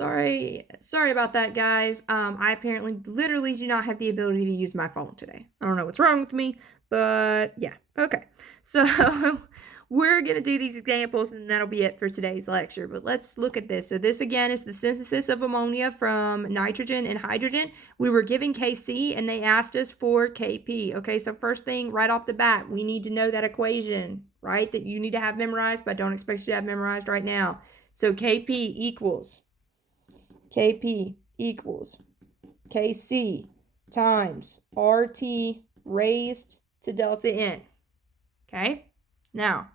Sorry about that, guys. I apparently literally do not have the ability to use my phone today. I don't know what's wrong with me, but yeah. Okay. So we're going to do these examples and that'll be it for today's lecture. But let's look at this. So this again is the synthesis of ammonia from nitrogen and hydrogen. We were given Kc and they asked us for Kp. Okay, so first thing right off the bat, we need to know that equation, right? That you need to have memorized, but I don't expect you to have memorized right now. So Kp equals Kp equals Kc times RT raised to delta N. Okay? Now,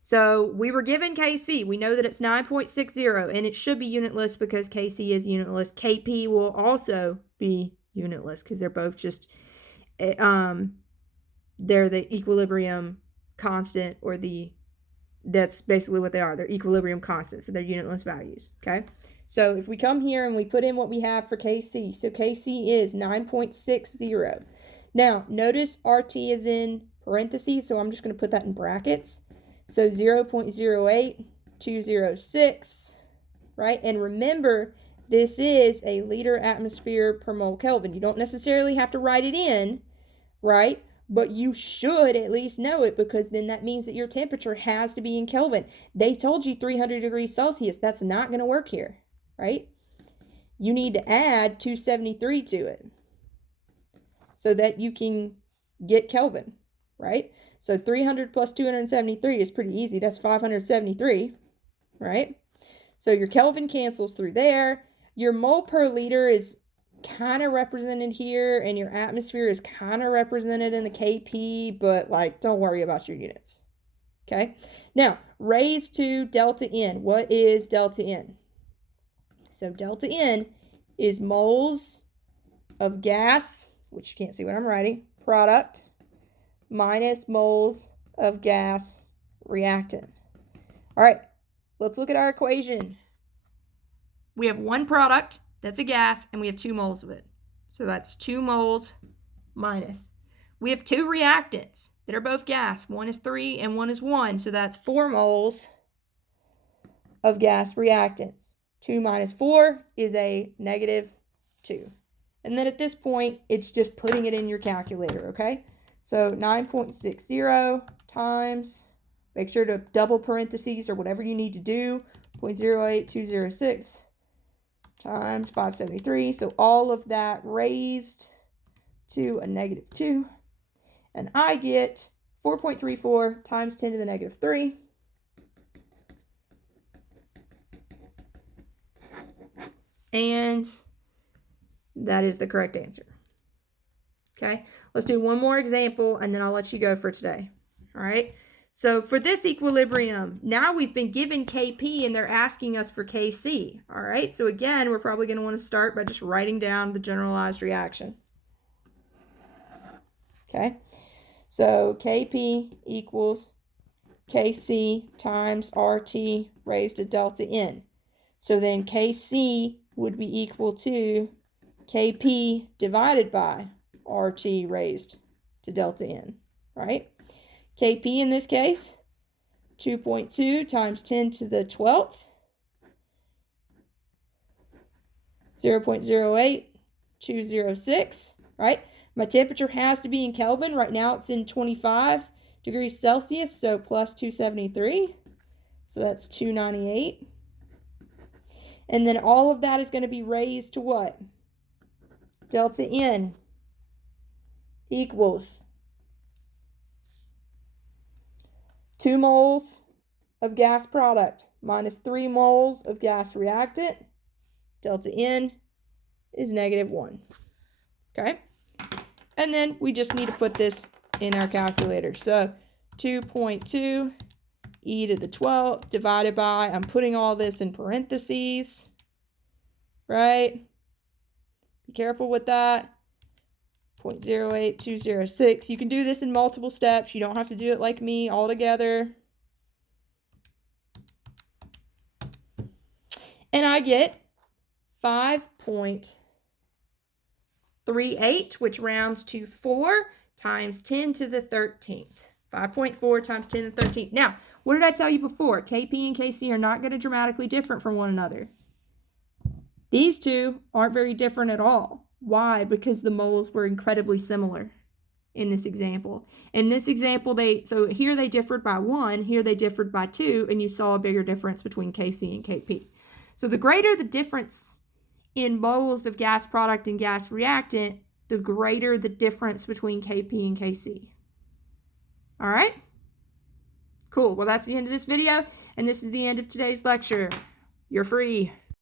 so we were given Kc. We know that it's 9.60, and it should be unitless because Kc is unitless. Kp will also be unitless because they're both just, they're the equilibrium constant, or that's basically what they are. They're equilibrium constants, so they're unitless values, okay? So if we come here and we put in what we have for Kc, so Kc is 9.60. Now, notice RT is in parentheses, so I'm just going to put that in brackets. So 0.08206, right? And remember, this is a liter atmosphere per mole Kelvin. You don't necessarily have to write it in, right? But you should at least know it, because then that means that your temperature has to be in Kelvin. They told you 300 degrees Celsius. That's not going to work here, right? You need to add 273 to it so that you can get Kelvin, right? So 300 plus 273 is pretty easy. That's 573, right? So your Kelvin cancels through there. Your mole per liter is kind of represented here, and your atmosphere is kind of represented in the Kp, but like, don't worry about your units. Okay, now raised to delta N. What is delta N? So delta N is moles of gas, which you can't see what I'm writing, product, minus moles of gas reactant. All right, let's look at our equation. We have one product, that's a gas, and we have 2 moles of it. So that's 2 moles minus. We have 2 reactants that are both gas. One is 3 and one is 1. So that's 4 moles of gas reactants. 2 minus 4 is a -2. And then at this point, it's just putting it in your calculator, okay? So 9.60 times, make sure to double parentheses or whatever you need to do, 0.08206 times 573. So all of that raised to a -2. And I get 4.34 times 10 to the -3. And that is the correct answer. Okay, let's do one more example and then I'll let you go for today. All right, so for this equilibrium, now we've been given Kp and they're asking us for Kc. All right, so again, we're probably going to want to start by just writing down the generalized reaction. Okay, so Kp equals Kc times RT raised to delta N. So then Kc would be equal to Kp divided by RT raised to delta N, right? Kp in this case, 2.2 times 10 to the 12th, 0.08206, right? My temperature has to be in Kelvin. Right now it's in 25 degrees Celsius, so plus 273. So that's 298. And then all of that is going to be raised to what? Delta N equals 2 moles of gas product minus 3 moles of gas reactant. Delta N is -1. Okay? And then we just need to put this in our calculator. So 2.2 e to the 12th divided by, I'm putting all this in parentheses, right? Be careful with that. 0.08206. You can do this in multiple steps. You don't have to do it like me all together. And I get 5.38, which rounds to 4 times 10 to the 13th. 5.4 times 10 to the 13th. Now, What did I tell you before? Kp and Kc are not going to dramatically different from one another. These two aren't very different at all. Why? Because the moles were incredibly similar in this example. In this example, so here they differed by 1, here they differed by 2, and you saw a bigger difference between Kc and Kp. So the greater the difference in moles of gas product and gas reactant, the greater the difference between Kp and Kc. All right? Cool. Well, that's the end of this video, and this is the end of today's lecture. You're free.